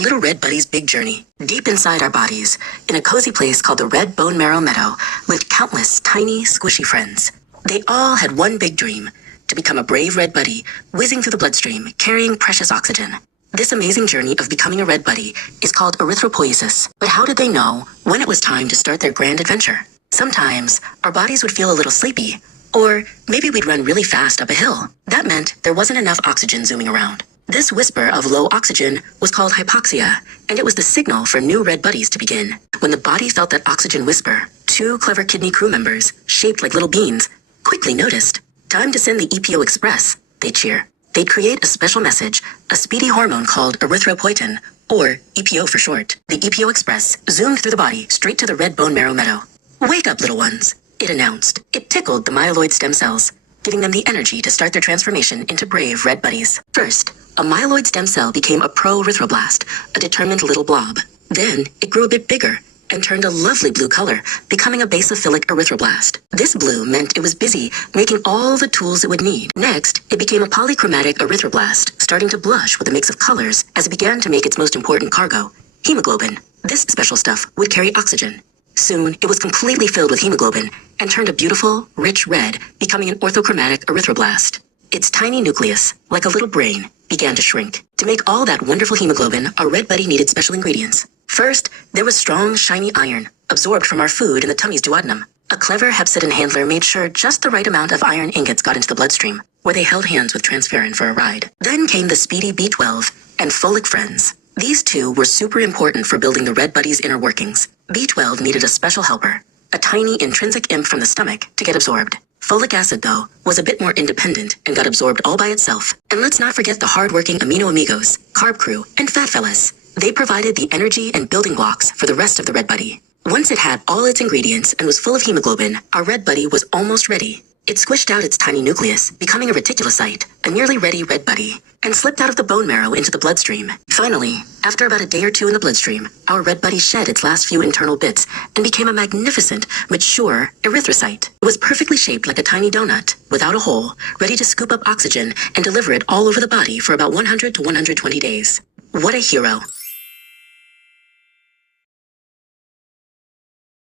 our little red buddy's big journey. Deep inside our bodies, in a cozy place called the Red Bone Marrow Meadow, lived countless tiny, squishy friends. They all had one big dream, to become a brave red buddy, whizzing through the bloodstream, carrying precious oxygen. This amazing journey of becoming a red buddy is called erythtropoesis. But how did they know when it was time to start their grand adventure? Sometimes, our bodies would feel a little sleepy, or maybe we'd run really fast up a hill. That meant there wasn't enough oxygen zooming around. This whisper of low oxygen was called hypoxia, and it was the signal for new red buddies to begin. When the body felt that oxygen whisper, two clever kidney crew members, shaped like little beans, quickly noticed. Time to send the EPO Express, they'd cheer. They'd create a special message, a speedy hormone called erythropoietin, or EPO for short. The EPO Express zoomed through the body straight to the red bone marrow meadow. "Wake up, little ones," it announced. It tickled the myeloid stem cells, giving them the energy to start their transformation into brave red buddies. First, a myeloid stem cell became a pro-erythroblast, a determined little blob. Then, it grew a bit bigger and turned a lovely blue color, becoming a basophilic erythroblast. This blue meant it was busy making all the tools it would need. Next, it became a polychromatic erythroblast, starting to blush with a mix of colors as it began to make its most important cargo, hemoglobin. This special stuff would carry oxygen. Soon, it was completely filled with hemoglobin and turned a beautiful, rich red, becoming an orthochromatic erythroblast. Its tiny nucleus, like a little brain, began to shrink. To make all that wonderful hemoglobin, our red buddy needed special ingredients. First, there was strong, shiny iron, absorbed from our food in the tummy's duodenum. A clever hepcidin handler made sure just the right amount of iron ingots got into the bloodstream, where they held hands with transferrin for a ride. Then came the speedy B12 and folic friends. These two were super important for building the red buddy's inner workings. B12 needed a special helper, a tiny intrinsic imp from the stomach, to get absorbed. Folic acid, though, was a bit more independent and got absorbed all by itself. And let's not forget the hard-working amino amigos, carb crew, and fat fellas. They provided the energy and building blocks for the rest of the red buddy. Once it had all its ingredients and was full of hemoglobin, our red buddy was almost ready. It squished out its tiny nucleus, becoming a reticulocyte, a nearly ready red buddy, and slipped out of the bone marrow into the bloodstream. Finally, after about a day or two in the bloodstream, our red buddy shed its last few internal bits and became a magnificent, mature erythrocyte. It was perfectly shaped like a tiny donut, without a hole, ready to scoop up oxygen and deliver it all over the body for about 100 to 120 days. What a hero.